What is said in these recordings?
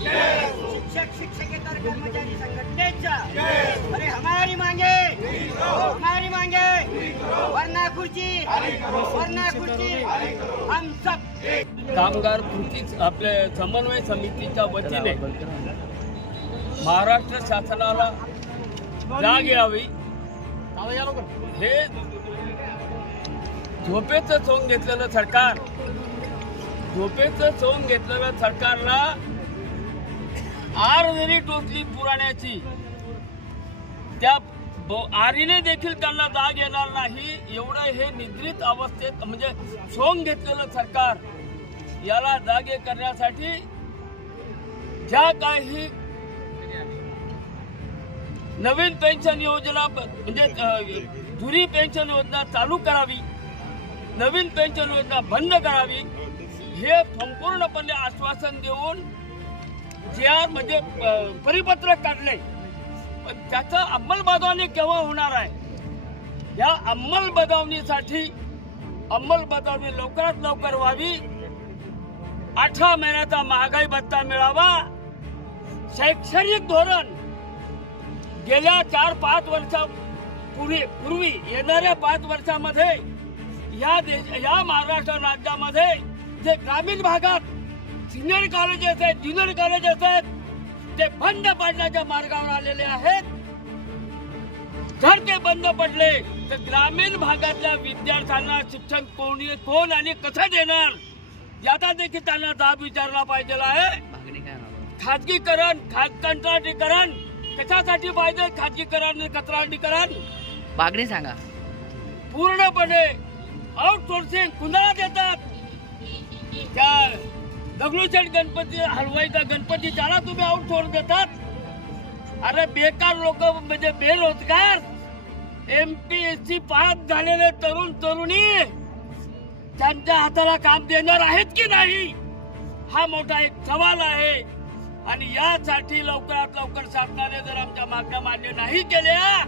शिक्षक शिक्षकेतर कर्मचारी संघटनेचा अरे हमारी मांगे हमारी मांगे वरना खुर्ची वरना खुर्ची हम सब. कामगार कृती आपल्या समन्वय समितीच्या वतीने महाराष्ट्र शासनाला जाग यावी. हे झोपेचं सोंग घेतलेलं सरकार झोपेचं सोंग घेतलेलं सरकारला आर जरी टोचली पुराण्याची त्या आरीने देखील त्यांना जाग येणार नाही. एवढं हे निद्रित अवस्थेत म्हणजे सोंग घेतलेलं सरकार याला जागे करण्यासाठी ज्या काही नवीन पेन्शन योजना म्हणजे जुनी पेन्शन योजना चालू करावी नवीन पेन्शन योजना बंद करावी हे संपूर्णपणे आश्वासन देऊन जे आर म्हणजे परिपत्रक काढले पण त्याचं अंमलबजावणी केव्हा होणार आहे? या अंमलबजावणीसाठी अंमलबजावणी लवकरात लवकर व्हावी. अठरा महिन्याचा महागाई भत्ता मिळावा. शैक्षणिक धोरण गेल्या चार पाच वर्षापूर्वी पूर्वी येणाऱ्या पाच वर्षामध्ये या देश या महाराष्ट्र राज्यामध्ये जे ग्रामीण भागात सिनियर कॉलेजेस आहेत ज्युनियर कॉलेजेस आहेत ते बंद पडण्याच्या मार्गावर आलेले आहेत. जर ते बंद पडले तर ग्रामीण भागातल्या विद्यार्थ्यांना शिक्षण कोणी कोण आणि कसं देणार? याचा देखील त्यांना जाब विचारला पाहिजे आहे. खाजगीकरण खाज कंत्राटीकरण कशासाठी पाहिजे खाजगीकरण आणि कंत्राटीकरण. मागणी सांगा. पूर्णपणे आउटसोर्सिंग कुणाला देतात? त्या दगडूशेठ गणपती हलवाईचा गणपती त्याला तुम्ही आउटसोर्स देतात. अरे बेकार लोक म्हणजे बेरोजगार. M P S C pass झालेले तरुण तरुणी त्यांच्या हाताला काम देणार आहेत की नाही? हा मोठा एक सवाल आहे. आणि यासाठी लवकरात लवकर शासनाने जर आमच्या मागण्या मान्य नाही केल्या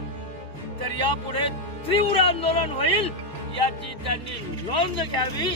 तर यापुढे तीव्र आंदोलन होईल याची त्यांनी नोंद घ्यावी.